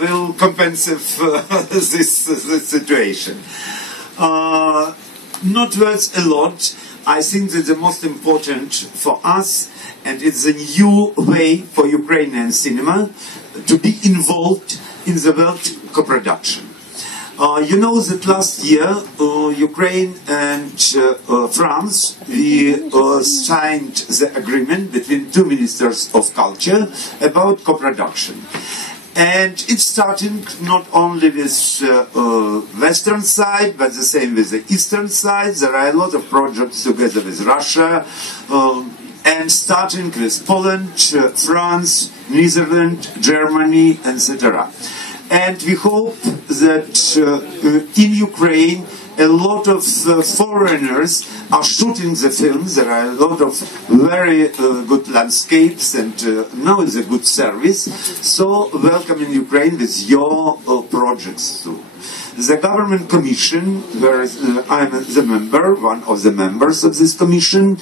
will compensate this situation. Not words a lot. I think that the most important for us, and it's a new way for Ukrainian cinema to be involved in the world co-production. You know that last year Ukraine and France, we signed the agreement between two ministers of culture about co-production. And it's starting not only with western side, but the same with the eastern side. There are a lot of projects together with Russia, and starting with Poland, France, Netherlands, Germany, etc. And we hope that in Ukraine a lot of foreigners are shooting the films. There are a lot of very good landscapes, and now is a good service. So welcome in Ukraine with your projects too. The government commission, where I'm the member, one of the members of this commission,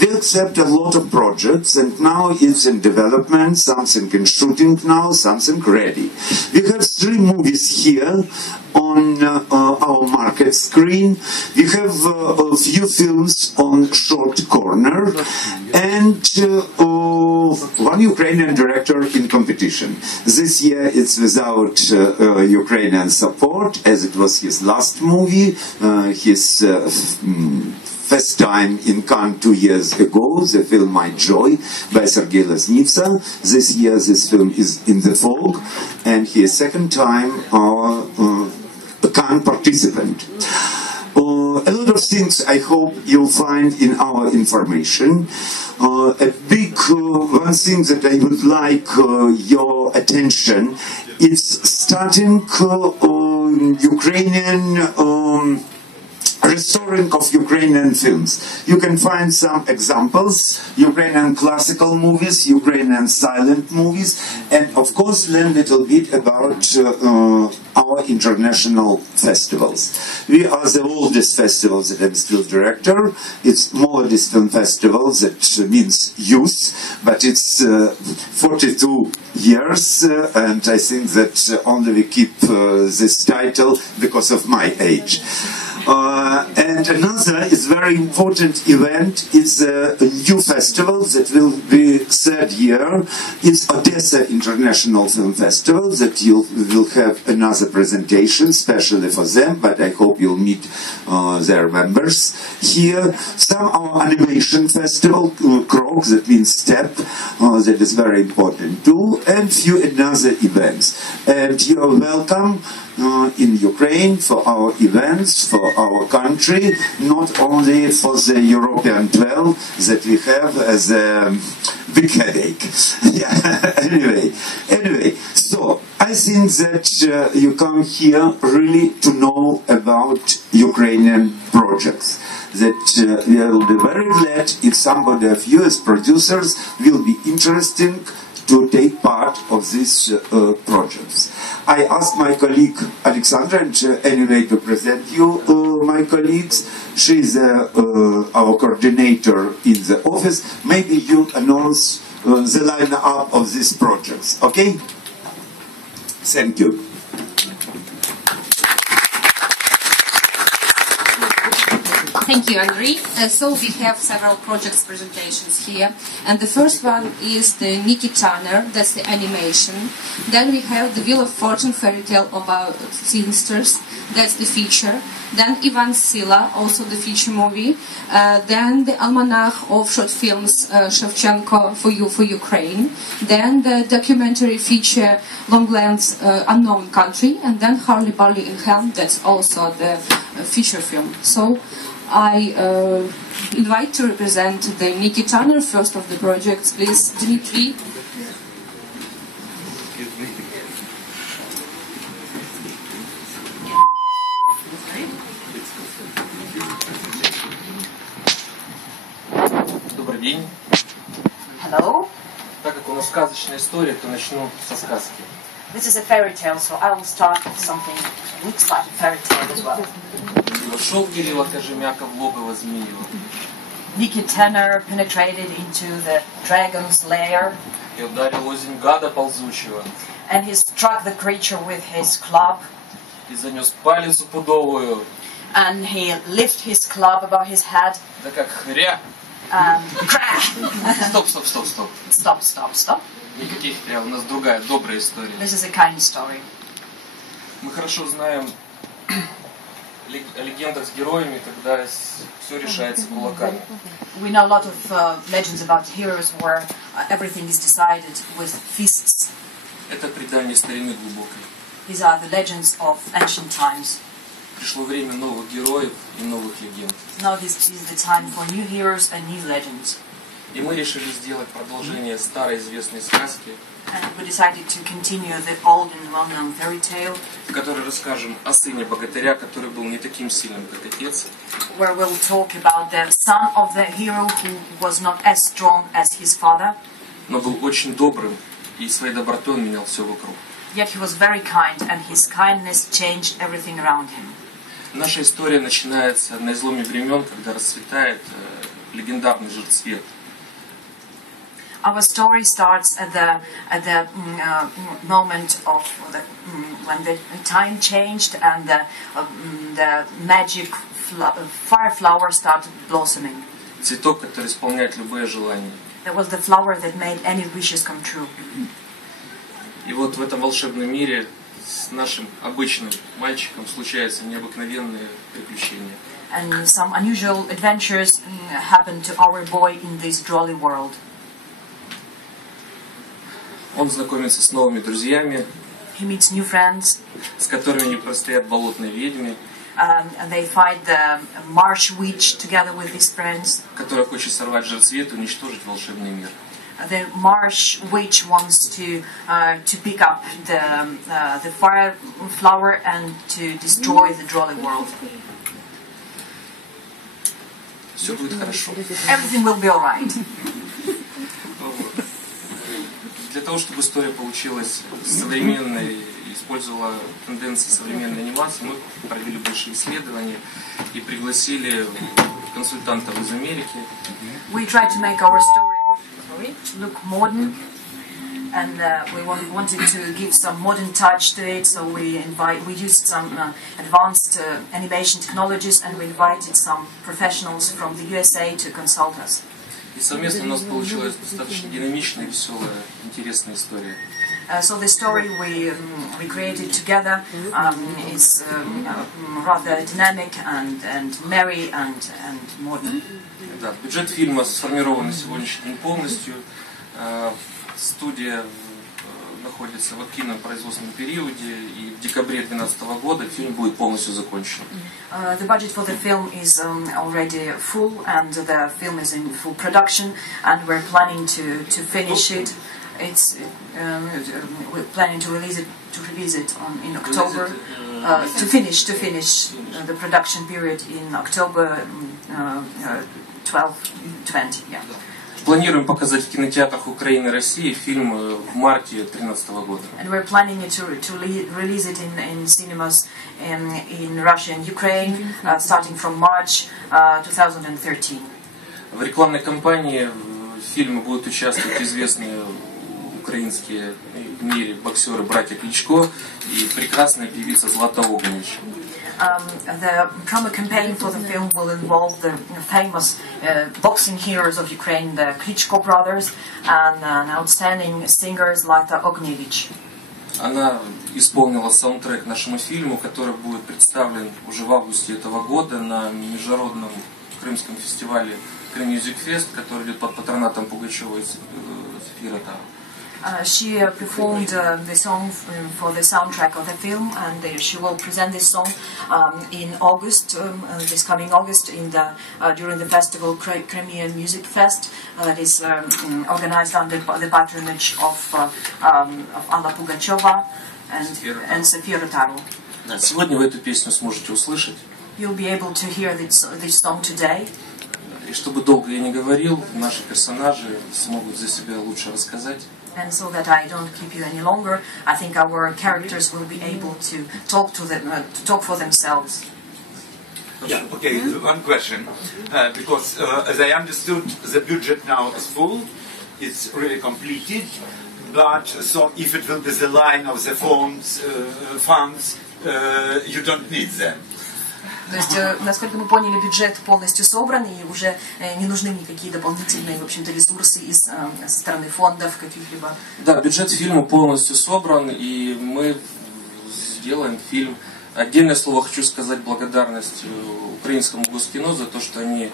we accept a lot of projects, and now it's in development, something in shooting now, something ready. We have 3 movies here on our market screen. We have a few films on short corner, and one Ukrainian director in competition. This year it's without Ukrainian support, as it was his last movie, his first time in Cannes 2 years ago, the film My Joy by Sergei Loznitsa. This year this film is in the fog, and he is second time our Cannes participant. A lot of things I hope you'll find in our information. A big one thing that I would like your attention is starting Ukrainian restoring of Ukrainian films. You can find some examples, Ukrainian classical movies, Ukrainian silent movies, and of course learn a little bit about our international festivals. We are the oldest festival that I'm still director. It's Molodist Film Festival, that means youth, but it's 42 years, and I think that only we keep this title because of my age. And another is very important event is a new festival that will be third year. It's Odessa International Film Festival that you will have another presentation especially for them, but I hope you'll meet their members here. Some our animation festival, Krok, that means step, that is very important too, and few another events. And you are welcome in Ukraine for our events, for our country, not only for the European 12 that we have as a big headache. Yeah. Anyway, so I think that you come here really to know about Ukrainian projects. That we will be very glad if somebody of you as producers will be interested to take part of these projects. I asked my colleague Alexandra, and anyway to present you my colleagues. She's our coordinator in the office. Maybe you announce the line-up of these projects, okay? Thank you. Thank you, Andrei. So we have several projects presentations here, and the first one is the Nikki Tanner, that's the animation. Then we have the Wheel of Fortune fairy tale about singsters, that's the feature. Then Ivan Sila, also the feature movie. Then the Almanac of Short Films, Shevchenko for You, for Ukraine. Then the documentary feature Longland's Unknown Country, and then Harley Barley in Helm, that's also the feature film. So I invite to represent the Nikki Tanner, first of the projects, please, Dmitry. Добрый день. Hello. Так как у нас сказочная история, то начну со сказки. This is a fairy tale, so I will start with something that looks like a fairy tale as well. И вошел Кирилл Кожемяка в логово Змеева. Nikki Tanner penetrated into the dragon's lair И ударил озимь гада ползучего. And he struck the creature with his club. И занес палицу пудовую. And he lifted his club above his head. Да как хря. And crash! Stop. Никаких хря, у нас другая, добрая история. This is a kind story. Мы хорошо знаем о легендах с героями, когда все решается кулаками. We know a lot of legends about heroes where everything is decided with fists. Это предание старины глубокой. These are the legends of ancient times. Пришло время новых героев и новых легенд. Now this is the time for new heroes and new legends. И мы решили сделать продолжение старой известной сказки, And we decided to continue the old and well-known fairy tale, в которой расскажем о сыне богатыря, который был не таким сильным, как отец, where we'll talk about the son of the hero who was not as strong as his father, но был очень добрым, и своей добротой он менял все вокруг. yet he was very kind, and his kindness changed everything around him. Наша история начинается на изломе времен, когда расцветает легендарный жирцвет. Our story starts at the moment of when the time changed and the magic fire flower started blossoming. Цветок, который исполняет любые желания. That was the flower that made any wishes come true. И вот в этом волшебном мире с нашим обычным мальчиком случаются необыкновенные приключения. And some unusual adventures happened to our boy in this jolly world. Он знакомится с новыми друзьями, He meets new friends, с которыми они простоят болотной ведьме, and they fight the Marche witch together with his friends. которая хочет сорвать жирцвет и уничтожить волшебный мир. The Marche witch wants to pick up the fire flower and to destroy the jolly world. Все будет хорошо. Everything will be all right. Для того, чтобы история получилась современной и использовала тенденции современной анимации, мы провели большие исследования и пригласили консультантов из Америки. We tried to make our story look modern, and we wanted to give some modern touch to it. So we used some advanced animation technologies, and we invited some professionals from the USA to consult us. И совместно у нас получилась достаточно динамичная, веселая, интересная история. So the story we created together is rather dynamic and merry and modern. Да, бюджет фильма сформирован на сегодняшний день полностью. Студия находится в активном производственном периоде, и в декабре 2012 года фильм будет полностью закончен. The budget for the film is already full, and the film is in full production, and we're planning to finish it. We're planning to release it in October. To finish the production period in October 12-20. Yeah. Планируем показать в кинотеатрах Украины и России фильм в марте 2013 года. And we're planning to release it in cinemas in Russia and Ukraine, starting from March 2013. В рекламной кампании фильма будут участвовать известные украинские в мире боксеры братья Кличко и прекрасная певица Злата Огневич. The promo campaign for the film will involve the famous boxing heroes of Ukraine, the Klitschko brothers, and outstanding singers Zlata Ognievich. Она исполнила саундтрек нашему фильму, который будет представлен уже в августе этого года на международном крымском фестивале Крым Music Fest, который идет под патронатом Пугачева и Сефиротара. She performed the song for the soundtrack of the film, and she will present this song in August, this coming August, during the festival Crimean Music Fest. That is organized under the patronage of Alla Pugacheva and Sefira Taro. Сегодня вы эту песню сможете услышать. You'll be able to hear this song today. И чтобы долго я не говорил, наши персонажи смогут за себя лучше рассказать. And so that I don't keep you any longer, I think our characters will be able to talk for themselves. Yeah, okay, one question. Because as I understood, the budget now is full, it's really completed, but so if it will be the line of the funds, you don't need them. То есть, насколько мы поняли, бюджет полностью собран, и уже не нужны никакие дополнительные, в общем-то, ресурсы со стороны фондов каких-либо. Да, бюджет фильма полностью собран, и мы сделаем фильм. Отдельное слово хочу сказать благодарность украинскому госкино за то, что они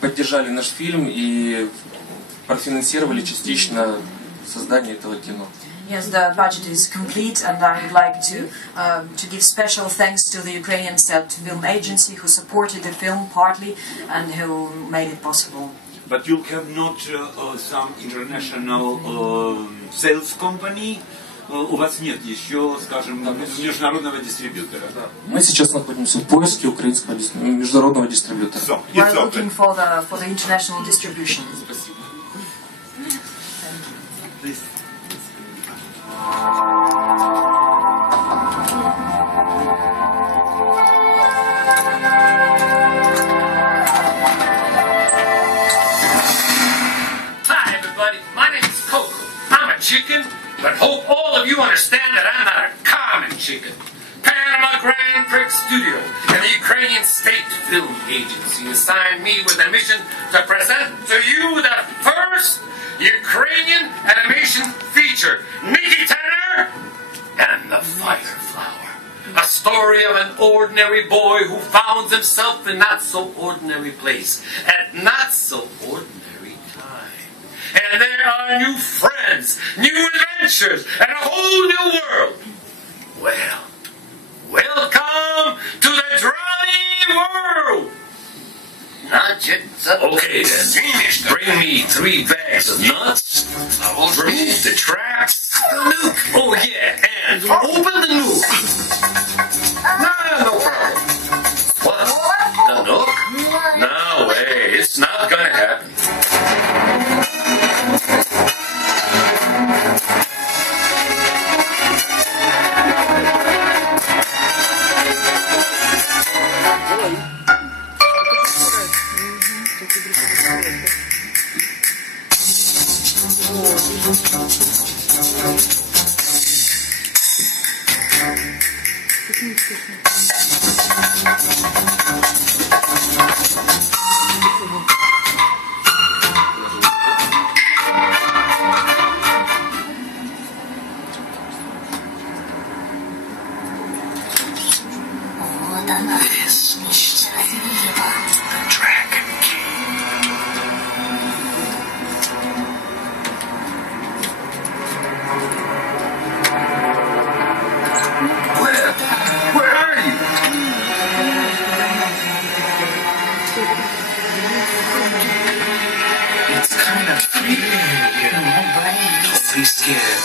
поддержали наш фильм и профинансировали частично создание этого кино. Yes, the budget is complete, and I would like to give special thanks to the Ukrainian Film Agency who supported the film partly and who made it possible. But you have not some international sales company? У вас нет еще, скажем, международного дистрибьютора. Мы сейчас находимся в поиске украинского международного дистрибьютора. So, we're looking for the international distribution. Спасибо. Hi everybody, my name is Coco. I'm a chicken, but hope all of you understand that I'm not a common chicken. Panama Grand Prix Studio and the Ukrainian State Film Agency assigned me with a mission to present to you the first Ukrainian animation feature, Nikki Tanner and the Fire Flower. A story of an ordinary boy who found himself in not so ordinary place at not so ordinary time. And there are new friends, new adventures, and a whole new world. Well, welcome to the Drummy World! Okay then, bring me 3 bags of nuts, remove the traps, oh yeah, and open the nuke. No problem. What? The nuke? No way, it's not gonna happen. This is the Dragon King. Where are you? It's kind of creepy in here. Don't be scared.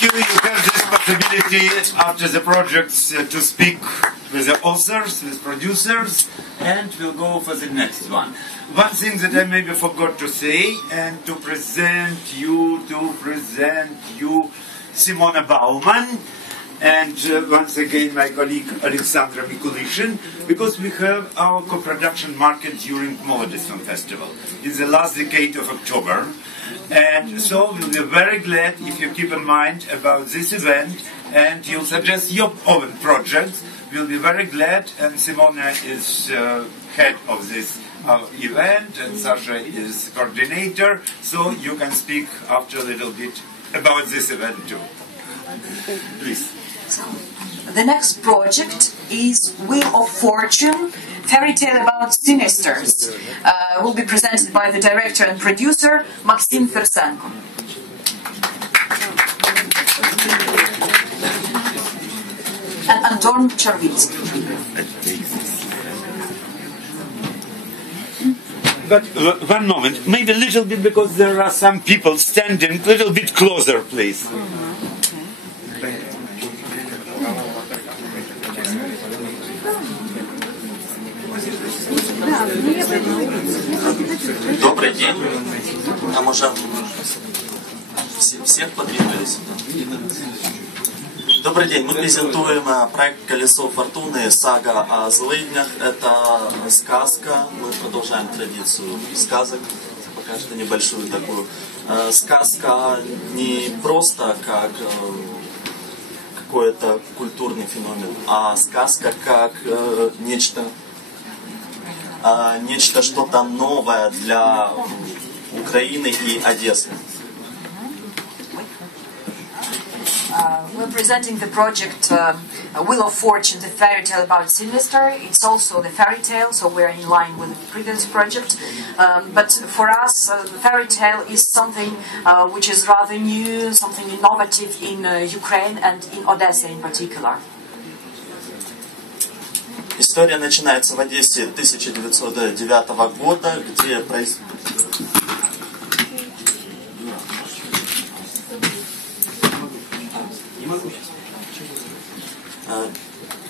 Thank you. You have this possibility after the projects to speak with the authors, with producers, and we'll go for the next one. One thing that I maybe forgot to say, and to present you Simona Bauman, and once again my colleague Alexandra Mikulishin, because we have our co-production market during Molodets Film Festival in the last decade of October. And so we'll be very glad if you keep in mind about this event and you'll suggest your own projects. We'll be very glad, and Simona is head of this event and Sasha is coordinator, so you can speak after a little bit about this event too. Please. The next project is Wheel of Fortune, fairy tale about sinisters. Will be presented by the director and producer Maxim Fersenko. And Anton Charvitsky. But one moment, maybe a little bit, because there are some people standing a little bit closer, please. Добрый день. Там уже всех подвинулись. Добрый день. Мы презентуем проект «Колесо фортуны. Сага о злыднях». Это сказка. Мы продолжаем традицию сказок. Покажите небольшую такую. Сказка не просто как какой-то культурный феномен, а сказка как нечто что-то новое для Украины и Одессы. We're presenting the project Wheel of Fortune, the fairy tale about Sinister. It's also the fairy tale, so we're in line with the previous project. But for us, the fairy tale is something which is rather new, something innovative in Ukraine and in Odessa in particular. История начинается в Одессе 1909 года, где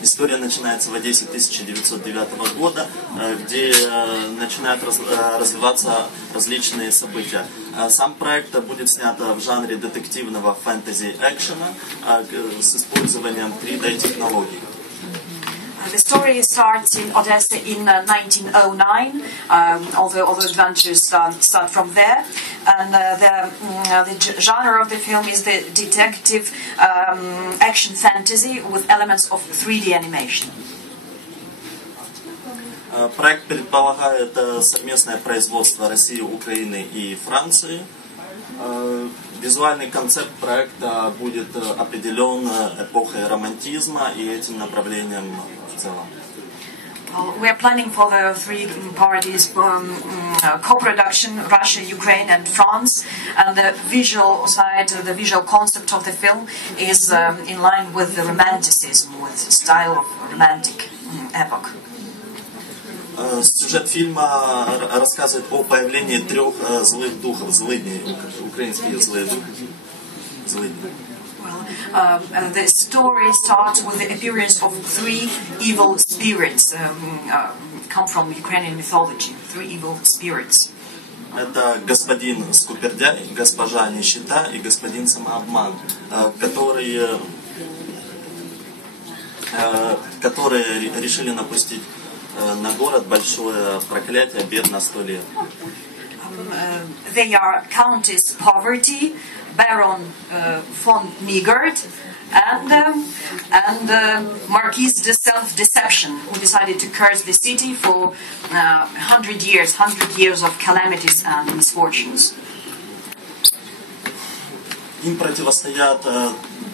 История начинается в Одессе 1909 года, где начинают развиваться различные события. Сам проект будет снят в жанре детективного фэнтези-экшена с использованием 3D-технологий. The story starts in Odessa in 1909. All the adventures start from there, and the genre of the film is the detective action fantasy with elements of 3D animation. Проект предполагает совместное производство России, Украины и Франции. Визуальный концепт проекта будет определен эпохой романтизма и этим направлением в целом. We are planning for the three parties co-production, Russia, Ukraine and France, and the visual side, the visual concept of the film is in line with the romanticism, with the style of romantic epoch. Сюжет фильма рассказывает о появлении трех злых духов, злыдней, украинские злые духи. The story starts with the appearance of three evil spirits, come from Ukrainian mythology, three evil spirits. Это господин Скупердяй, госпожа Нищета и господин Самообман, которые решили напустить на город большое проклятие, бед на 100 лет. They are Countess Poverty, Baron von Migard, and Marquise de Self-Deception, who decided to curse the city for 100 years of calamities and misfortunes. Им противостоят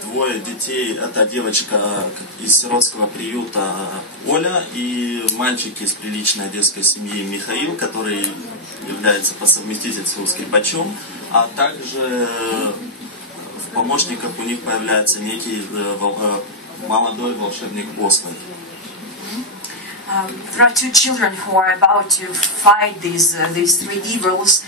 двое детей. Это девочка из сиротского приюта Оля и мальчик из приличной одесской семьи Михаил, который является по совместительству скрипачом, а также в помощниках у них появляется некий молодой волшебник Освальд. There are two children who are about to fight these three evils.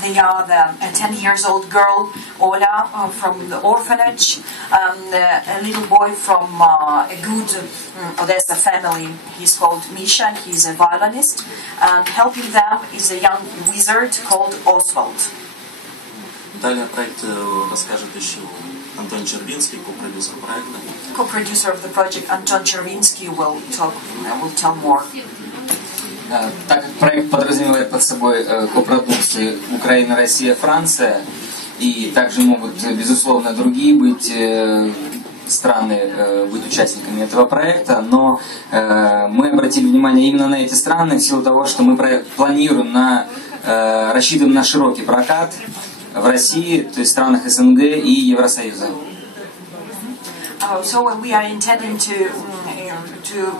They are the 10-year-old girl, Ola, from the orphanage, a little boy from a good Odessa family. He's called Misha, and he's a violinist. Helping them is a young wizard called Oswald. Далее о проекте расскажет еще Антон Червинский, co-producer проекта. Co-producer of the project, Anton Chervinsky, will tell more. Так как проект подразумевает под собой копродукции Украина, Россия, Франция, и также могут, безусловно, другие быть страны быть участниками этого проекта, но мы обратили внимание именно на эти страны в силу того, что мы планируем рассчитываем на широкий прокат в России, то есть в странах СНГ и Евросоюза. So we are intending to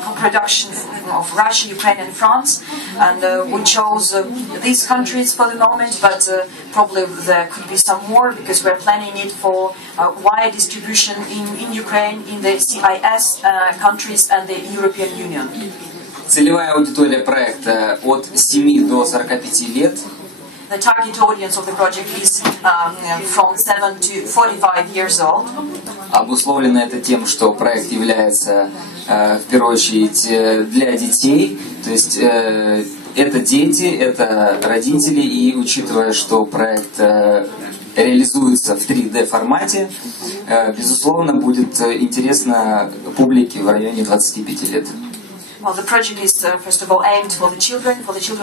co-production of Russia, Ukraine, and France, and we chose these countries for the moment, but probably there could be some more because we're planning it for wide distribution in Ukraine, in the CIS countries, and the European Union. Целевая аудитория проекта от 7 до 45 лет. The target audience of the project is from 7 to 45 years old. Обусловлено это тем, что проект является в первую очередь для детей, то есть это дети, это родители, и учитывая, что проект реализуется в 3D формате, безусловно, будет интересно публике в районе 25 лет. Well, the project is first of all aimed for the children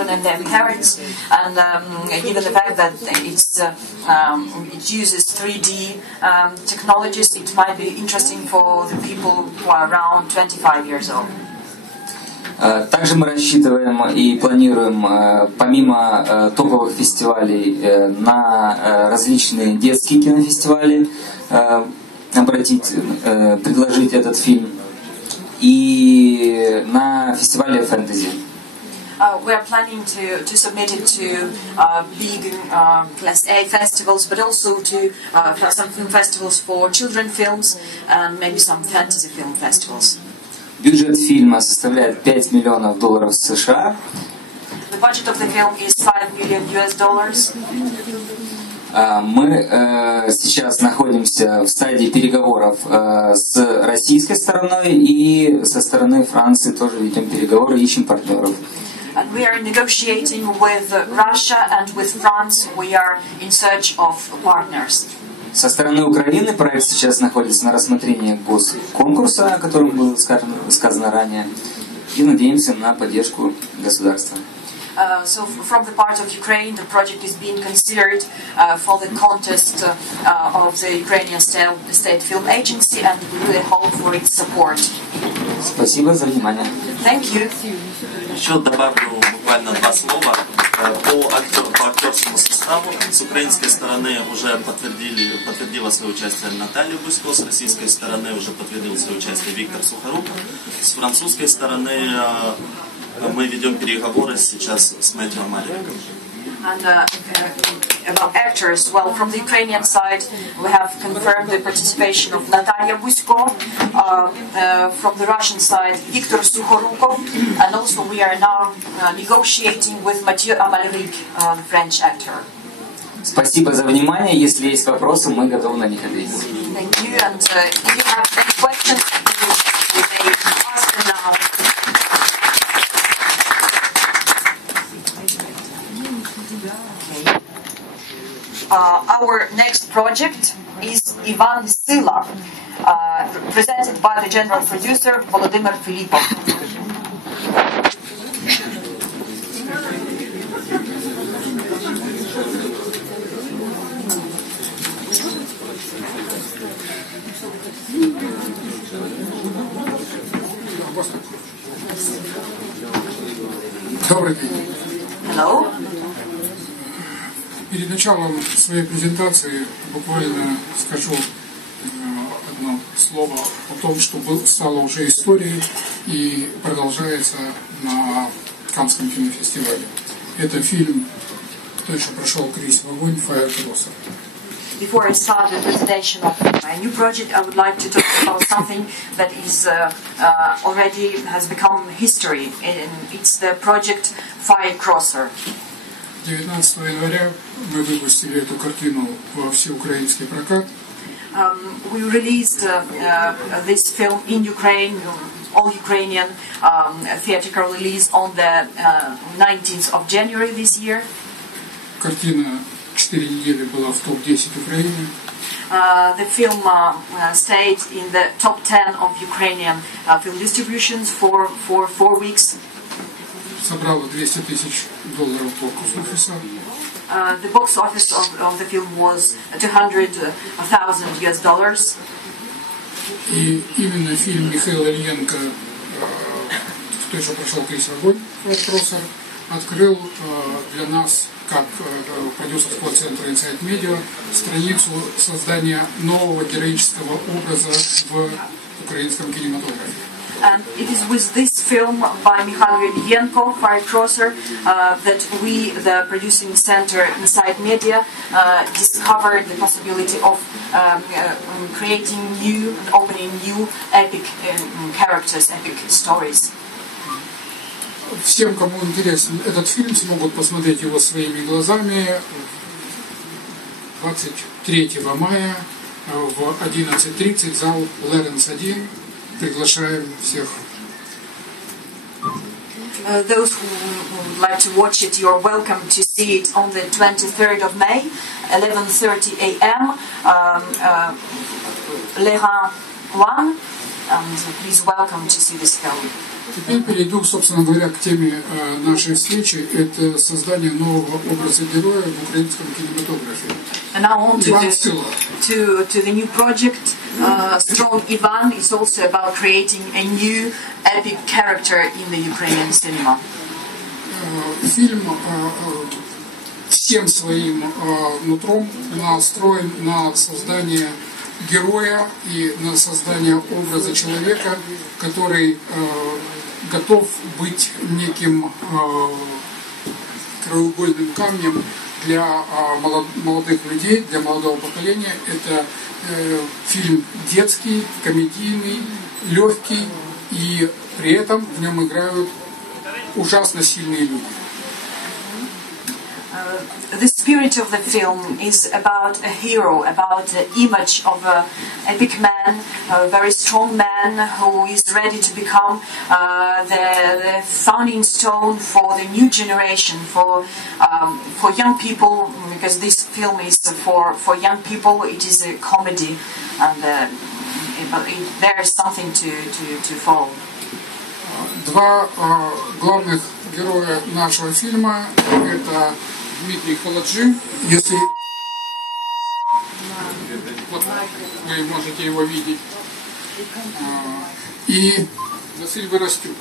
and their parents, and given the fact that it uses 3D technologies, it might be interesting for the people who are around 25 years old. Также мы рассчитываем и планируем, помимо топовых фестивалей, на различные детские кинофестивали предложить этот фильм. И на фестивале фэнтези. We are planning to submit it to big Class A festivals, but also to some film festivals for children films and maybe some fantasy film festivals. Бюджет фильма составляет $5 миллионов США. The budget of the film is $5 million. Мы сейчас находимся в стадии переговоров с российской стороной, и со стороны Франции тоже ведем переговоры, ищем партнеров. And we are negotiating with Russia and with France. We are in search of partners. Со стороны Украины проект сейчас находится на рассмотрении госконкурса, о котором было сказано ранее, и надеемся на поддержку государства. So from the part of Ukraine, the project is being considered for the contest of the Ukrainian State Film Agency, and we really hope for its support. Спасибо за внимание. Thank you. Еще добавлю буквально 2 слова по актерскому составу. С украинской стороны уже подтвердила свое участие Наталья Бусько, с российской стороны уже подтвердил свое участие Виктор Сухорук, с французской стороны мы ведем переговоры сейчас с Мэтью Малевиком. And about actors, well, from the Ukrainian side, we have confirmed the participation of Natalia Buськo, from the Russian side, Viktor Sukhorukov, and also we are now negotiating with Mathieu Amalric, the French actor. Spasibo за внимание. Если есть вопросы, мы готовы на них ответить. Thank you, and if you have any questions, you may ask them now. Our next project is Ivan Sila, presented by the general producer Volodymyr Filipov. Добрый день. Hello. Перед началом своей презентации буквально скажу одно слово о том, что стало уже историей и продолжается на Каннском кинофестивале. Это фильм «Кто еще прошел крізь вогонь» Фаер Гросса. Before I start the presentation of my new project, I would like to talk about something that is already has become history. It's the project Firecrosser. 19 января мы выпустили эту картину во всеукраинский прокат. We released this film in Ukraine, all Ukrainian theatrical release on the 19th of January this year. Картина 4 недели была в топ-10 Украины. The film stayed in the top 10 of Ukrainian film distributions for 4 weeks. Собрала $200 000 бокс-офиса. The box office of the film was $200,000. И именно фильм Михаила Ильенко, кто еще прошел кризис огонь, «Firecrosser», открыл для нас, как продюсерского центра Insight Media, страницу создания нового героического образа в украинском кинематографе. And it is with this film by Mikhail Ilienko, Firecrosser, that we, the producing center Insight Media, discovered the possibility of creating new and opening new epic characters, epic stories. Всем, кому интересен этот фильм, смогут посмотреть его своими глазами 23 мая в 11:30, зал Леренс 1. Приглашаем всех. Those who would like to watch it, you are welcome to see it on the 23rd of May, 11:30 a.m. Lerin 1, and please welcome to see this film. Теперь перейду, собственно говоря, к теме нашей встречи. Это создание нового образа героя в украинском кинематографе. And now on to the new project. Strong Ivan is also about creating a new epic character in the Ukrainian cinema. Фильм всем своим нутром настроен на создание героя и на создание образа человека, который готов быть неким краеугольным камнем для молодых людей, для молодого поколения. Это фильм детский, комедийный, легкий, и при этом в нем играют ужасно сильные люди. The spirit of the film is about a hero, about the image of an epic man, a very strong man who is ready to become the founding stone for the new generation, for young people, because this film is for young people. It is a comedy, and there is something to follow. Два главных героя нашего фильма – это Дмитрий Холоджи, если вот, вы можете его видеть, и Василий Веростюк.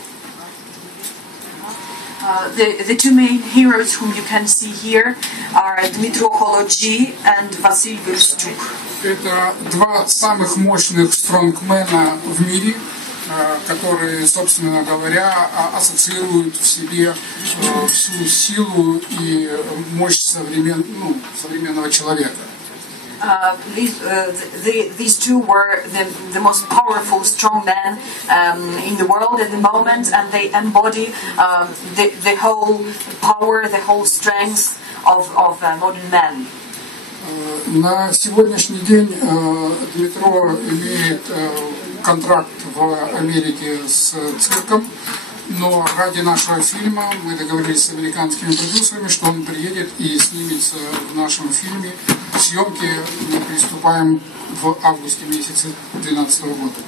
The two main heroes whom you can see here are Dmitro Holodji and Vasil Verstyuk. Это два самых мощных стронгмена в мире, которые, собственно говоря, ассоциируют в себе всю силу и мощь современного человека. These two were the most powerful strong men in the world at the moment, and they embody the whole power, the whole strength of modern man. На сегодняшний день Дмитро имеет контракт в Америке с цирком, но ради нашего фильма мы договорились с американскими продюсерами, что он приедет и снимется в нашем фильме. Съемки мы приступаем в августе месяце 2012 года.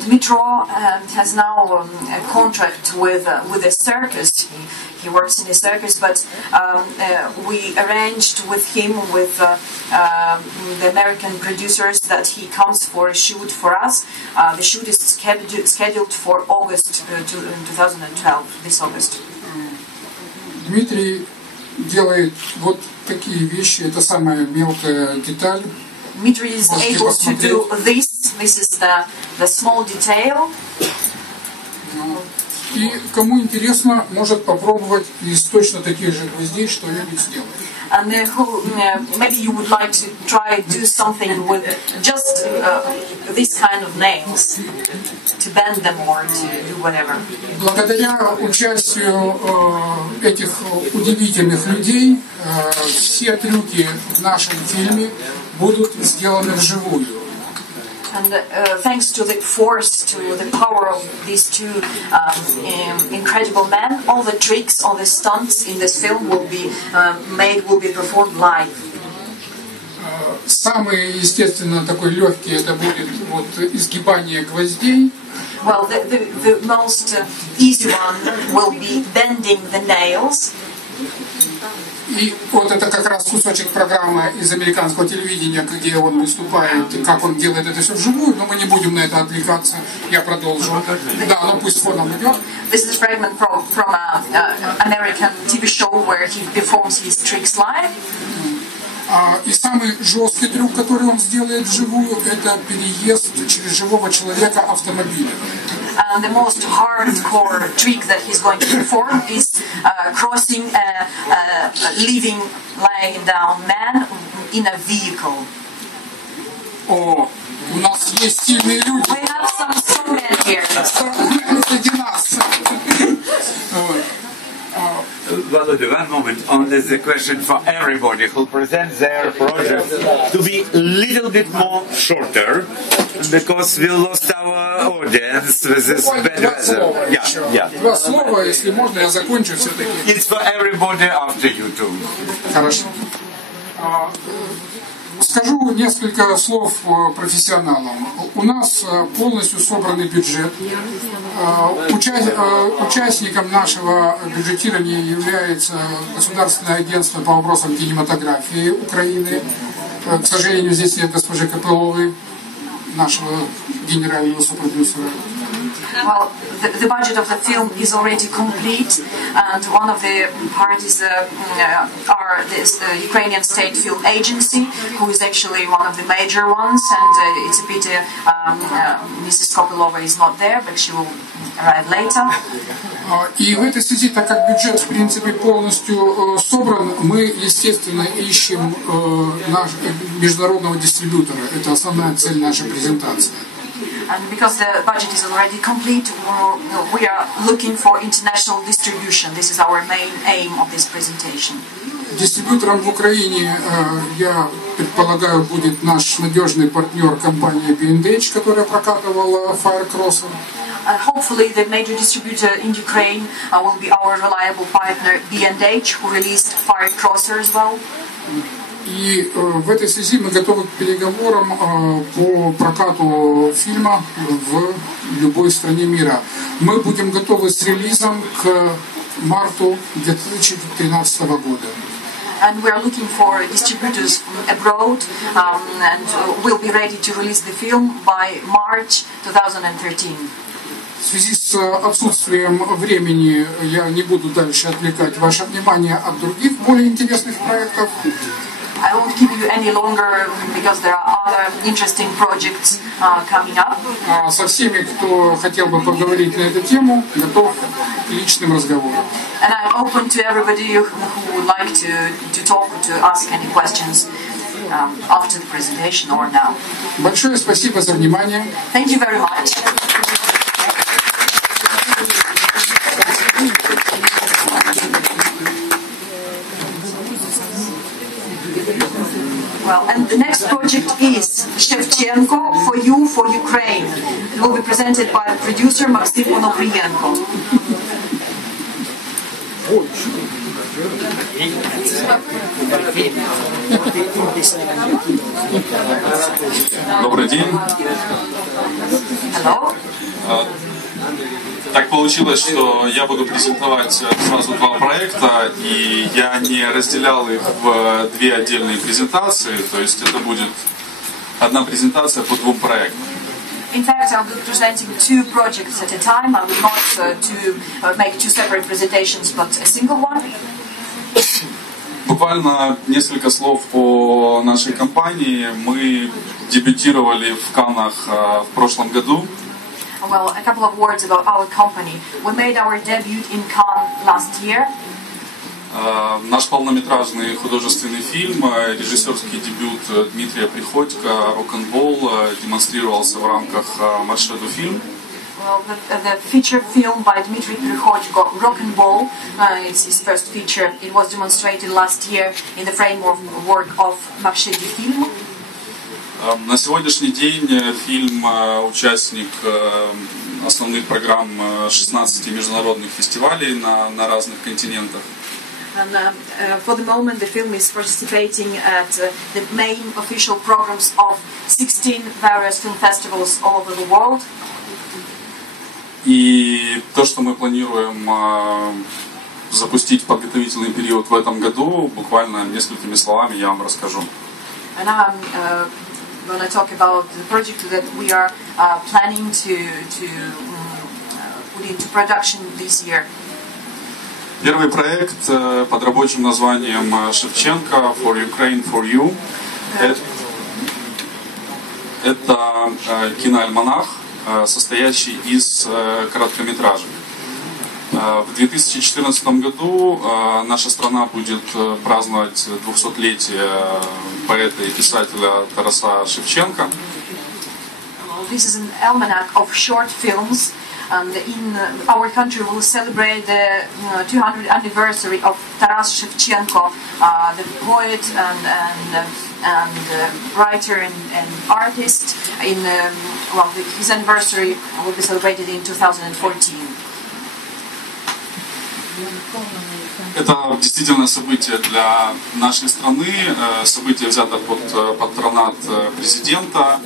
Dmitro has now a contract with a circus. He works in a circus, but we arranged with him, with the American producers, that he comes for a shoot for us. The shoot is scheduled for August 2012, this August. Дмитрий делает вот такие вещи, это самая мелкая деталь. Dmitry is able to do this. This is the small detail. И кому интересно, может попробовать из точно таких же гвоздей что-нибудь сделать. and who maybe you would like to try do something with just these kind of names, to bend them or to do whatever. Благодаря участию этих удивительных людей все трюки в нашем фильме будут сделаны вживую. And thanks to the force, to the power of these two incredible men, all the tricks, all the stunts in this film will be performed live. Самый, естественно, такой легкий это будет вот изгибание гвоздей. Well, the most easy one will be bending the nails. И вот это как раз кусочек программы из американского телевидения, где он выступает, как он делает это все вживую, но мы не будем на это отвлекаться. Я продолжу. Да, но пусть фоном идет. This is a fragment from an American TV show where he performs his tricks live. И самый жесткий трюк, который он сделает вживую, это переезд через живого человека автомобиля. And the most hardcore trick that he's going to perform is crossing a living, lying down man in a vehicle. О, у нас есть сильные люди. We have some strongmen here. Среди нас. One moment. Only the question for everybody who presents their project to be a little bit more shorter, because we lost our audience with this bad weather. Yeah. Два слова, если можно, я закончу все-таки. It's for everybody after you too. Хорошо. Скажу несколько слов профессионалам. У нас полностью собранный бюджет. Участником нашего бюджетирования является Государственное агентство по вопросам кинематографии Украины. К сожалению, здесь нет госпожи Копыловой, нашего генерального супродюсера. Well, the budget of the film is already complete, and one of the parties are this Ukrainian State Film Agency, who is actually one of the major ones, and it's a pity Mrs. Kopylova is not there, but she will arrive later. И в этой связи, так как бюджет в принципе полностью собран, мы, естественно, ищем международного дистрибьютора. Это основная цель нашей презентации. And because the budget is already complete, we are looking for international distribution. This is our main aim of this presentation. Дистрибьютором в Украине, я предполагаю, будет наш надежный партнер компания B&H, которая прокатывала Firecross. Hopefully, the major distributor in Ukraine will be our reliable partner B&H, who released Firecrosser as well. И в этой связи мы готовы к переговорам по прокату фильма в любой стране мира. Мы будем готовы с релизом к марту 2013 года. And we are looking for distributors abroad, and we'll be ready to release the film by March 2013. В связи с отсутствием времени я не буду дальше отвлекать ваше внимание от других более интересных проектов. I won't keep you any longer because there are other interesting projects coming up. Со всеми, кто хотел бы поговорить на эту тему, готов к личным разговорам. And I'm open to everybody who would like to talk, to ask any questions after the presentation or now. Большое спасибо за внимание. Thank you very much. Well, and the next project is Shevchenko, For You, For Ukraine. It will be presented by producer Maxim Onoprienko. Добрый день. Hello. Так получилось, что я буду презентовать сразу два проекта, и я не разделял их в две отдельные презентации, то есть это будет одна презентация по двум проектам. In fact, I'll be presenting two projects at a time. I will not make two separate presentations, but a single one. Буквально несколько слов о нашей компании. Мы дебютировали в Каннах в прошлом году. Well, a couple of words about our company. We made our debut in Cannes last year. Наш полнометражный художественный фильм, режиссерский дебют Дмитрия Приходько «Рок-н-ролл» демонстрировался в рамках Marche фильм. Well, the feature film by Dmitry Prihodko, Rock-and-Roll, it's his first feature. It was demonstrated last year in the framework of Marche film. На сегодняшний день фильм участник основных программ 16 международных фестивалей на разных континентах. And for the moment, the film is participating at the main official programs of 16 various film festivals all over the world. И то, что мы планируем запустить подготовительный период в этом году, буквально несколькими словами я вам расскажу. And now I'm going to talk about the project that we are planning to put into production this year. Первый проект под рабочим названием «Шевченко for Ukraine for You». Это киноальманах, состоящий из короткометражек. В 2014 году наша страна будет праздновать 200-летие поэта и писателя Тараса Шевченко. This is an almanac of short films, and in our country we will celebrate the 200th anniversary of Taras Shevchenko, the poet and writer and artist. His anniversary will be celebrated in 2014. Это действительно событие для нашей страны. Событие взято под патронат президента.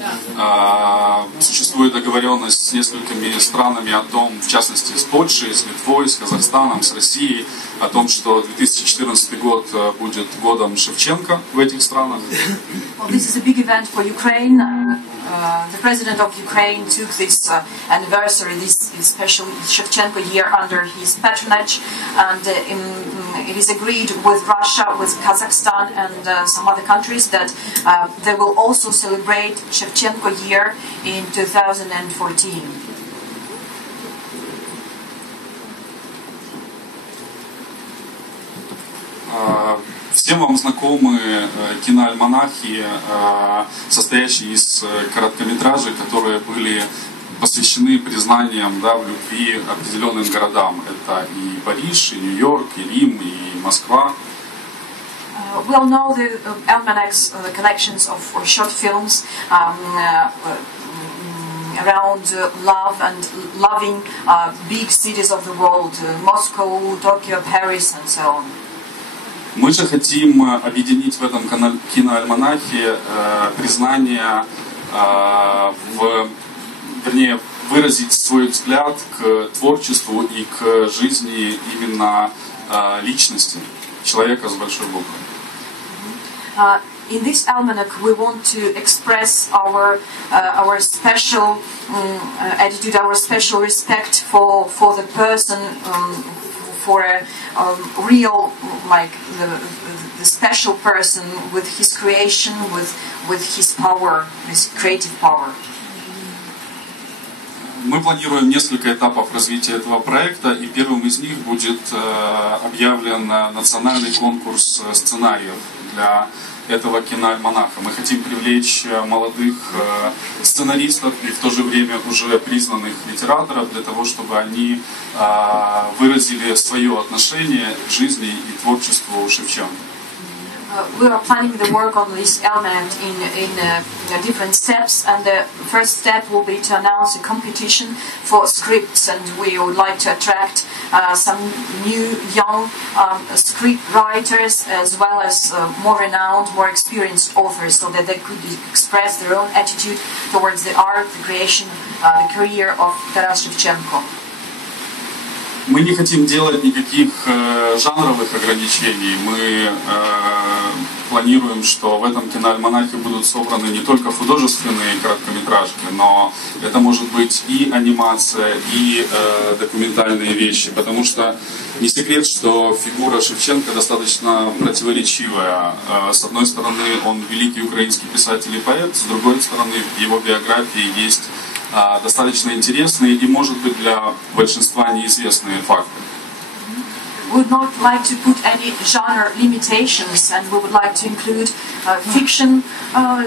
Существует договоренность с несколькими странами о том, в частности с Польшей, с Литвой, с Казахстаном, с Россией, о том, что 2014 год будет годом Шевченко в этих странах. Well, this is a big event for Ukraine. The president of Ukraine took this anniversary, this special Shevchenko year, under his patronage, and it is agreed with Russia, with Kazakhstan, and some other countries that they will also celebrate Shevchenko year in 2014. Всем вам знакомы киноальманахи, состоящие из короткометражек, которые были посвящены признаниям, в любви определенным городам. Это и Париж, и Нью-Йорк, и Рим, и Москва. We all know the almanacs, the collections of short films around love and loving big cities of the world, Moscow, Tokyo, Paris, and so on. Мы же хотим объединить в этом киноальманахе признание, вернее, выразить свой взгляд к творчеству и к жизни именно личности, человека с большой буквы. In this almanac, we want to express our special attitude, our special respect for the person, for a real, like the special person with his creation, with his power, his creative power. Мы планируем несколько этапов развития этого проекта, и первым из них будет объявлен национальный конкурс сценариев для этого киноальманаха. Мы хотим привлечь молодых сценаристов и в то же время уже признанных литераторов для того, чтобы они выразили свое отношение к жизни и творчеству Шевченко. We are planning the work on this element in different steps, and the first step will be to announce a competition for scripts, and we would like to attract some new young script writers as well as more renowned, more experienced authors, so that they could express their own attitude towards the art, the creation, the career of Taras Shevchenko. Мы не хотим делать никаких жанровых ограничений. Мы планируем, что в этом киноальманахе будут собраны не только художественные короткометражки, но это может быть и анимация, и документальные вещи, потому что не секрет, что фигура Шевченко достаточно противоречивая. С одной стороны, он великий украинский писатель и поэт, с другой стороны, в его биографии есть достаточно интересные и, может быть, для большинства неизвестные факты. would not like to put any genre limitations, and we would like to include fiction,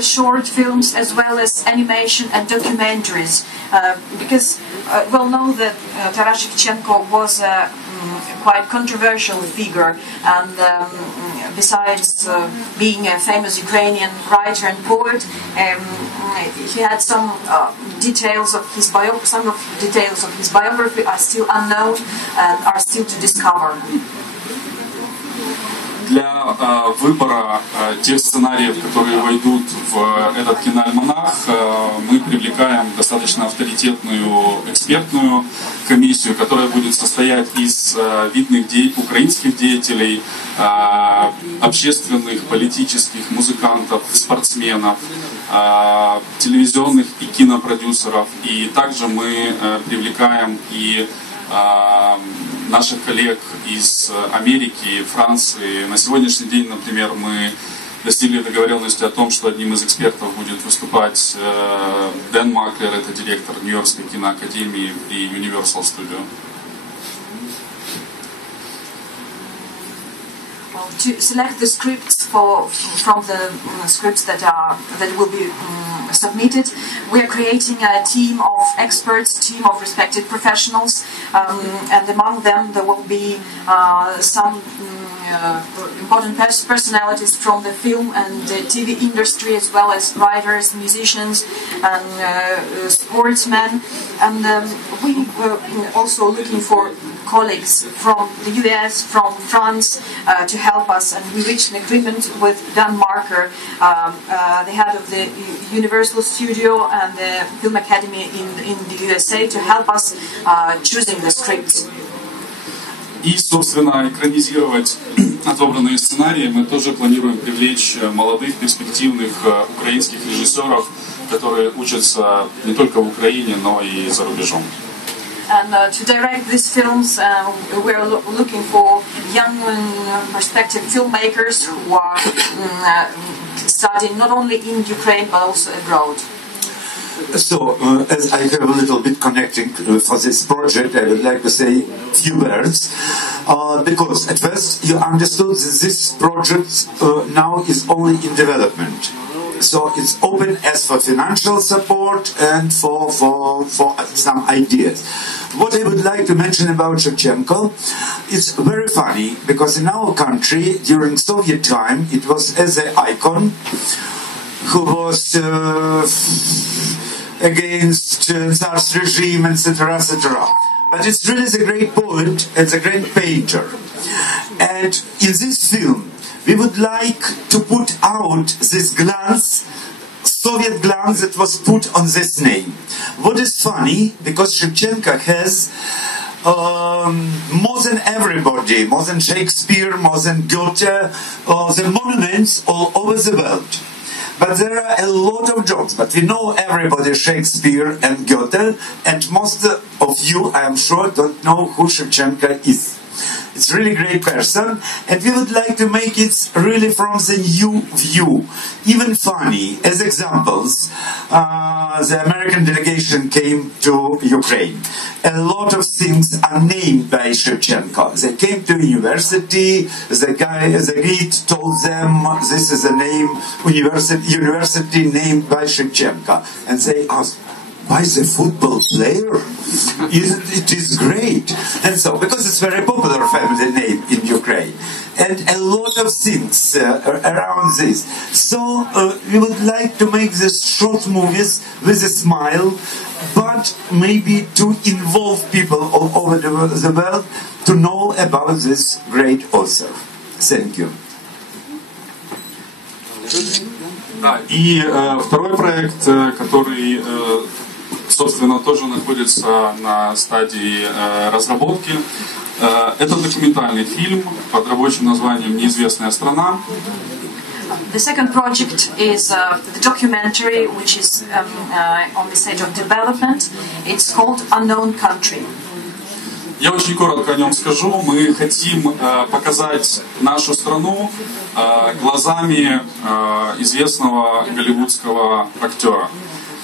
short films, as well as animation and documentaries. Because we all know that Taras Shevchenko was a quite controversial figure, and besides being a famous Ukrainian writer and poet, he had some details of his biography are still unknown and are still to discover. Для выбора тех сценариев, которые войдут в этот киноальманах, мы привлекаем достаточно авторитетную экспертную комиссию, которая будет состоять из видных украинских деятелей, общественных, политических, музыкантов, спортсменов, телевизионных и кинопродюсеров. И также мы привлекаем и наших коллег из Америки, Франции. На сегодняшний день, например, мы достигли договоренности о том, что одним из экспертов будет выступать Дэн Маклер, это директор Нью-Йоркской киноакадемии и Universal Studio. To select the scripts from the scripts that will be submitted, we are creating a team of experts, team of respected professionals, and among them there will be some important personalities from the film and the TV industry, as well as writers, musicians, and sportsmen. And we were also looking for colleagues from the US, from France, to help us, and we reached an agreement with Dan Marche, the head of the Universal Studio and the Film Academy in the USA, to help us choosing the scripts. И, собственно, экранизировать отобранные сценарии мы тоже планируем привлечь молодых, перспективных украинских режиссеров, которые учатся не только в Украине, но и за рубежом. And to direct these films, we are looking for young and prospective filmmakers who are studying not only in Ukraine but also abroad. So, as I have a little bit connecting for this project, I would like to say a few words. Because at first you understood that this project now is only in development. So it's open as for financial support and for some ideas. What I would like to mention about Shevchenko, it's very funny, because in our country during Soviet time it was as an icon who was against Tsar's regime, etc., etc. But it's really the great poet and the great painter. And in this film, we would like to put out this glance, Soviet glance that was put on this name. What is funny, because Shevchenko has more than everybody, more than Shakespeare, more than Goethe, the monuments all over the world. But there are a lot of jokes, but we know everybody Shakespeare and Goethe, and most of you, I am sure, don't know who Shevchenko is. It's really great person, and we would like to make it really from the new view. Even funny, as examples, the American delegation came to Ukraine. A lot of things are named by Shevchenko. They came to university, the guide told them this is a name, university named by Shevchenko. And they asked, why the football player? It is great. And so, because it's a very popular family name in Ukraine. And a lot of things around this. So, we would like to make these short movies with a smile, but maybe to involve people all over the world to know about this great author. Thank you. Да, и второй проект, который, собственно, тоже находится на стадии разработки, это документальный фильм под рабочим названием «Неизвестная страна». The second project is the documentary, which is on the stage of development. It's called Unknown Country. Я очень коротко о нем скажу. Мы хотим показать нашу страну глазами известного голливудского актера.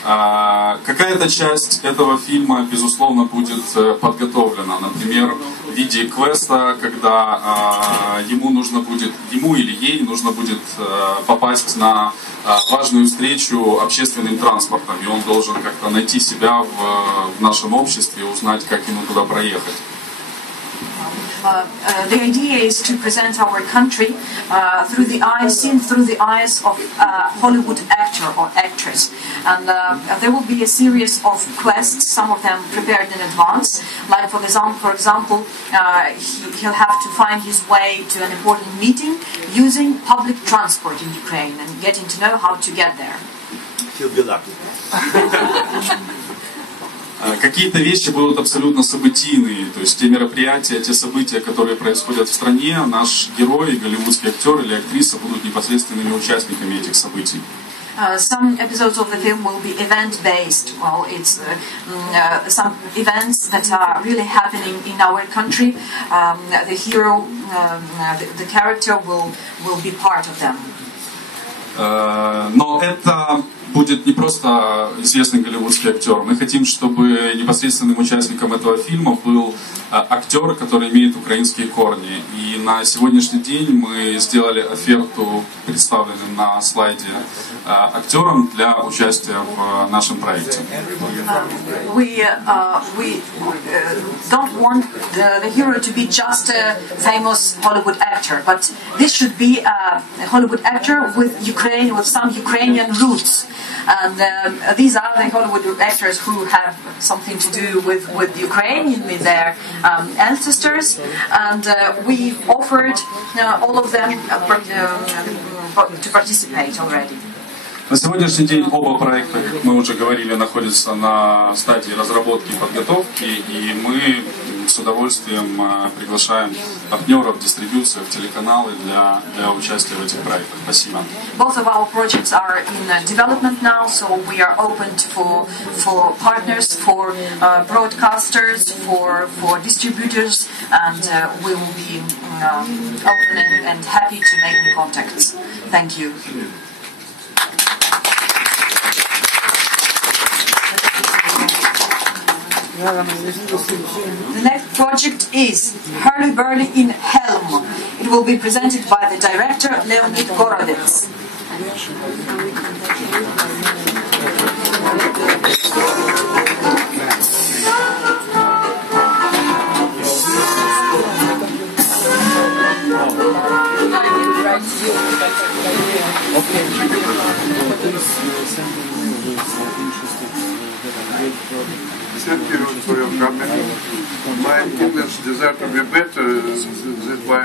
Какая-то часть этого фильма, безусловно, будет подготовлена. Например, в виде квеста, когда ему или ей нужно будет попасть на важную встречу общественным транспортом, и он должен как-то найти себя в нашем обществе, узнать, как ему туда проехать. The idea is to present our country seen through the eyes of a Hollywood actor or actress. And there will be a series of quests, some of them prepared in advance. Like for example, he'll have to find his way to an important meeting using public transport in Ukraine and getting to know how to get there. He'll be lucky. Какие-то вещи будут абсолютно событийные, то есть те мероприятия, те события, которые происходят в стране, наш герой, голливудский актер или актриса будут непосредственными участниками этих событий. Some episodes of the film will be event-based. Well, it's some events that are really happening in our country. The hero, the character will be part of them. Но это будет не просто известный голливудский актер. Мы хотим, чтобы непосредственным участником этого фильма был актер, который имеет украинские корни. И на сегодняшний день мы сделали оферту, представленную на слайде, актерам для участия в нашем проекте. We don't want the hero to be just a famous Hollywood actor, but this should be a Hollywood actor with some Ukrainian roots. And these are the Hollywood actors who have something to do with Ukraine, with their ancestors. And we offered all of them to participate already. На сегодняшний день оба проекта, как мы уже говорили, находятся на стадии разработки и подготовки, и мы с удовольствием приглашаем партнеров, дистрибьюциев, телеканалы для участия в этих проектах. Спасибо. Both of our projects are in development now, so we are open for partners, for broadcasters, for distributors, and we will be open and happy to make new contacts. Thank you. The next project is Hurly Burly in Helm. It will be presented by the director Leonid Gorodets. My English desire to be better that by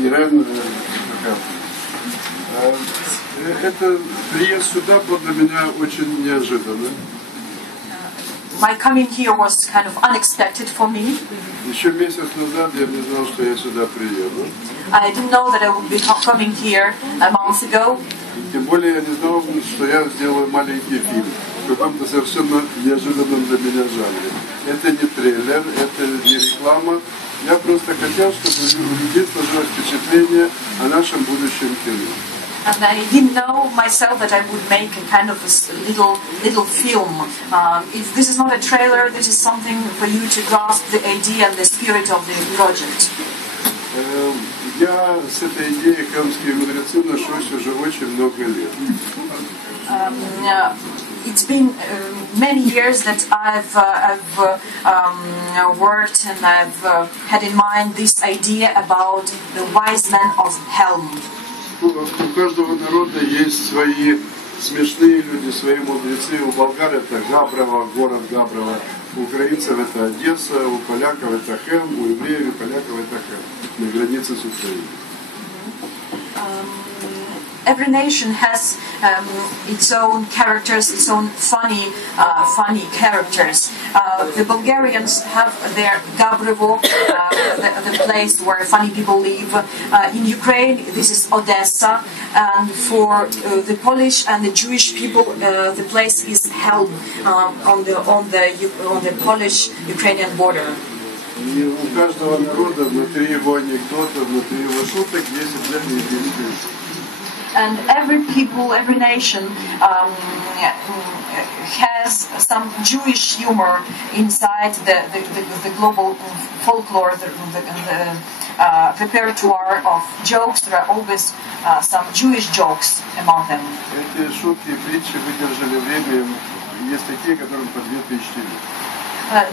Irene. Это приезд сюда был для меня очень неожиданно. My coming here was kind of unexpected for me. Еще месяц назад я не знал, что я сюда приеду. I didn't know that I would be coming here a month ago. Тем более я не знал, что я сделаю маленький фильм в каком-то совершенно неожиданном для меня жанре. Это не трейлер, это не реклама. Я просто хотел, чтобы у людей сложилось впечатление о нашем будущем кино. And I didn't know myself that I would make a kind of a little film. This is not a trailer, this is something for you to grasp the idea and the spirit of the project. Я с этой идеей «Крымские мудрецы» ношусь уже очень много лет. It's been many years that I've worked and I've had in mind this idea about the wise men of Helm. У каждого народа есть свои смешные люди, свои мудрецы. У болгар это Габрово, город Габрово. У украинцев это Одесса, у поляков это Хем, у евреев и поляков это Хем, на границе с Украиной. Every nation has its own characters, its own funny characters. The Bulgarians have their Gabrovo, the place where funny people live. In Ukraine, this is Odessa, and for the Polish and the Jewish people, the place is Helm on the Polish-Ukrainian border. И у каждого народа внутри его анекдотов, внутри его шуток есть отдельные единицы. And every people, every nation has some Jewish humor inside the global folklore, the repertoire of jokes. There are always some Jewish jokes among them. Эти шутки и притчи выдержали время. Есть такие, которым по 2000 лет.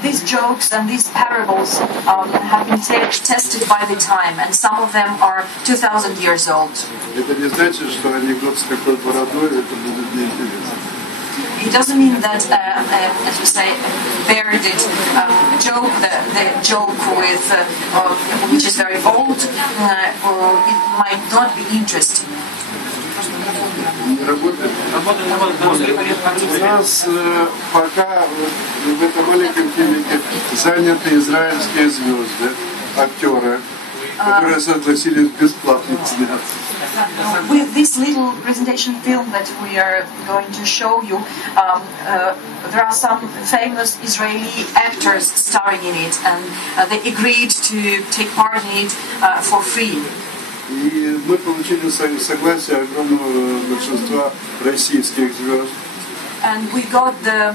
These jokes and these parables have been tested by the time, and some of them are 2,000 years old. Это не значит, что анекдот с какой бородой это будет неинтересно. It doesn't mean that, as we say, bearded joke, the joke with which is very old, it might not be interesting. Работает? У нас пока в этом маленьком фильмике заняты израильские звезды, актеры, которые согласились бесплатно сняться. With this little presentation film that we are going to show you, there are some famous Israeli actors starring in it, and they agreed to take part in it for free. И мы получили согласие огромного большинства российских звезд. And we got the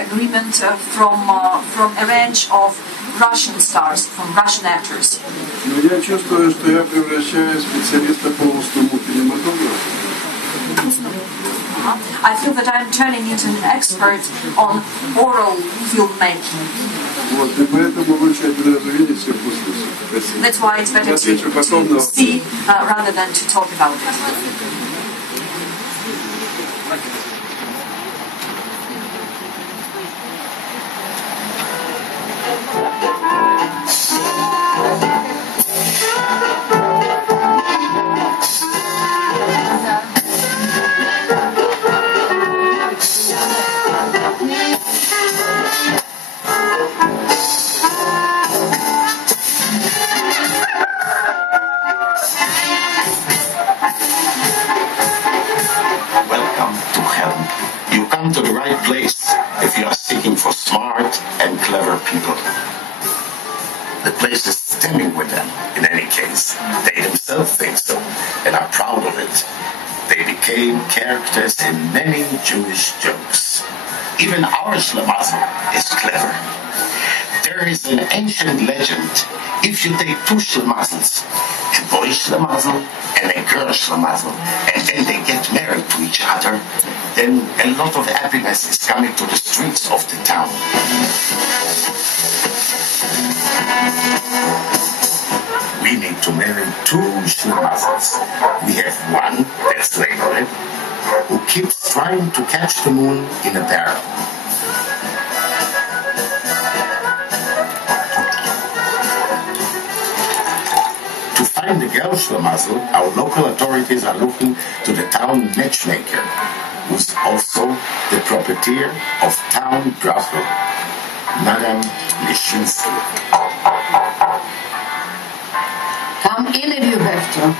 agreement from a range of Russian stars, from Russian actors. Но я чувствую, что я превращаюсь в специалиста по устному кинематографу. I feel that I'm turning into an expert on oral filmmaking. Вот, и поэтому лучше один раз увидеть все вкусно. That's why it's better to see rather than to talk about it. To the right place if you are seeking for smart and clever people. The place is stemming with them, in any case. They themselves think so, and are proud of it. They became characters in many Jewish jokes. Even our Schlemazel is clever. There is an ancient legend. If you take two Schlemazels, a boy Schlemazel and a girl Schlemazel, and then they get married to each other, then a lot of happiness is coming to the streets of the town. We need to marry two Schlemazels. We have one, that's Leonid, who keeps trying to catch the moon in a barrel. To find the girl Schlemazel, our local authorities are looking to the town matchmaker, who's also the proprietor of town brothel, Madame Lishinsky. Come in if you have to.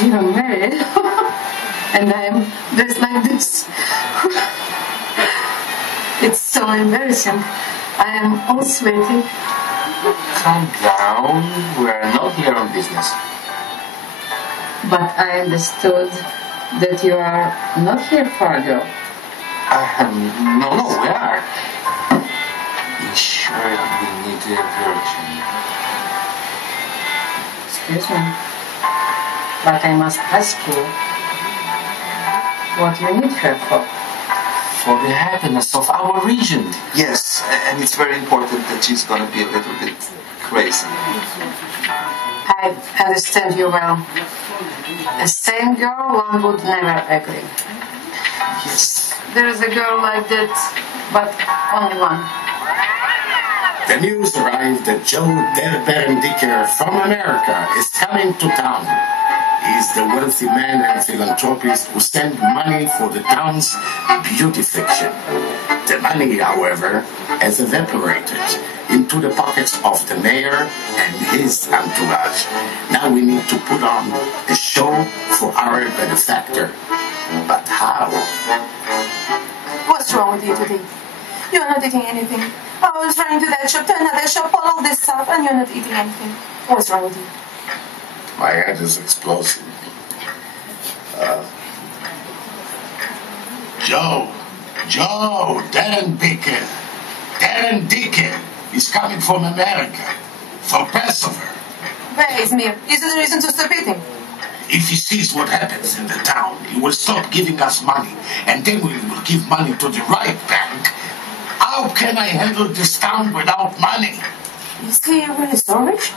Dear Mary, and I'm dressed like this. It's so embarrassing. I am all sweaty. Calm down, we are not here on business. But I understood that you are not here for a girl. No, we are. In short, we need a virgin. Excuse me, but I must ask you what you need her for. For the happiness of our region. Yes, and it's very important that she's going to be a little bit crazy. I understand you well. A sane girl, one would never agree. Yes. There is a girl like that, but only one. The news arrived that Joe Derberendicker from America is coming to town. He is the wealthy man and philanthropist who sent money for the town's beautification. The money, however, has evaporated into the pockets of the mayor and his entourage. Now we need to put on a show for our benefactor. But how? What's wrong with you today? You're not eating anything. I was running to that shop, to another shop, all this stuff, and you're not eating anything. What's wrong with you? My head is explosive. Joe, Darren Dicker is coming from America for Passover. Where is me? Is there a reason to stop eating? If he sees what happens in the town, he will stop giving us money, and then we will give money to the right bank. How can I handle this town without money? Is he really so rich?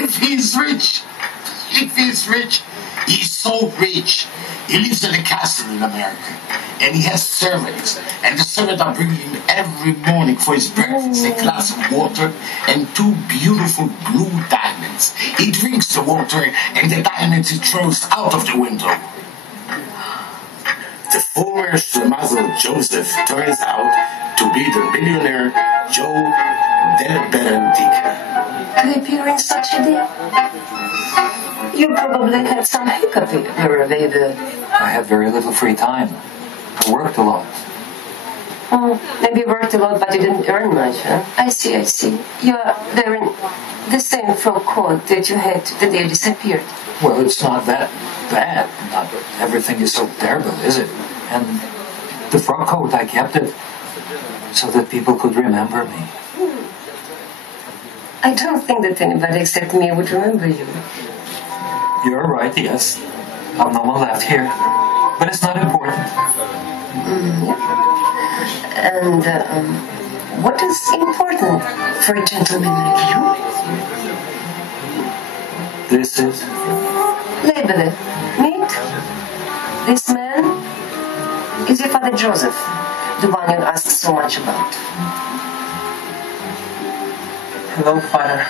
If he's rich, he's so rich. He lives in a castle in America, and he has servants, and the servants are bringing him every morning for his breakfast a glass of water and 2 beautiful blue diamonds. He drinks the water, and the diamonds he throws out of the window. The former Schlemazel Joseph turns out to be the millionaire Joe Dicker. Creepy in such a day? You probably had some hiccup wherever. I had very little free time. I worked a lot. Oh, maybe you worked a lot, but you didn't earn much, huh? I see. You're wearing the same frock coat that you had the day you disappeared. Well, it's not that bad. Not everything is so terrible, is it? And the frock coat, I kept it so that people could remember me. I don't think that anybody except me would remember you. You're right, yes. I'm no one left here. But it's not important. And what is important for a gentleman like you? This is... Label it. Meet. This man is your father Joseph, the one you asked so much about. Hello, Father.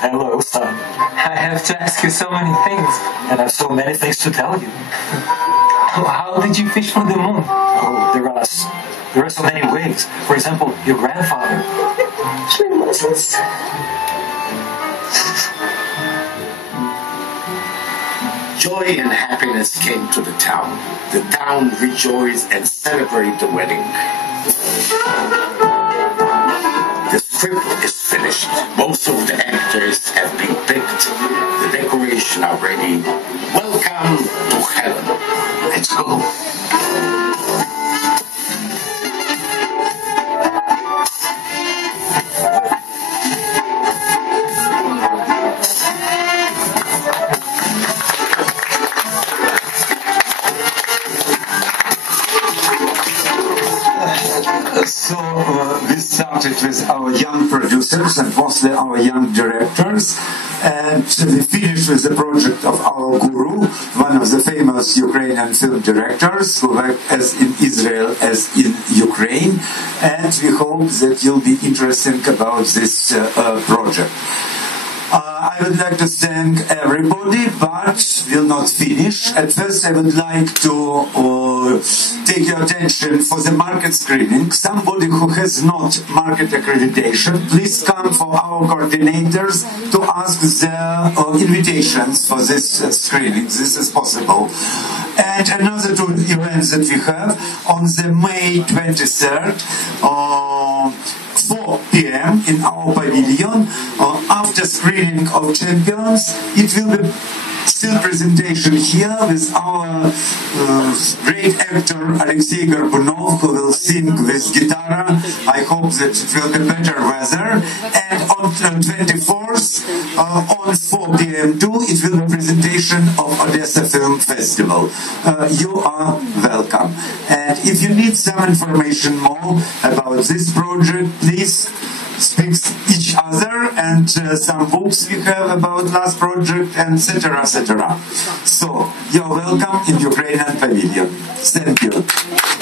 Hello, son. I have to ask you so many things. And I have so many things to tell you. How did you fish for the moon? Oh, there are so many ways. For example, your grandfather. Schlimmoses. Joy and happiness came to the town. The town rejoiced and celebrated the wedding. The script is finished. Most of the actors have been picked. The decorations are ready. Welcome to heaven. Let's go. We started with our young producers and mostly our young directors, and we finished with the project of our guru, one of the famous Ukrainian film directors who worked as in Israel as in Ukraine, and we hope that you'll be interested about this project. I would like to thank everybody, but will not finish. At first, I would like to take your attention for the market screening. Somebody who has not market accreditation, please come for our coordinators to ask their invitations for this screening. This is possible. And another 2 events that we have on the May 23rd, 4 p.m. in our pavilion. After screening of Champions, it will be still presentation here with our great actor Alexei Gorbunow, who will sing with guitar. I hope that it will be better weather. And on 24th, on 4 p.m. too, it will be presentation of Odessa Film Festival. You are welcome. And if you need some information more about this project, please speak each other, and some books we have about last project, and etc. etc. So you're welcome in Ukrainian Pavilion. Thank you.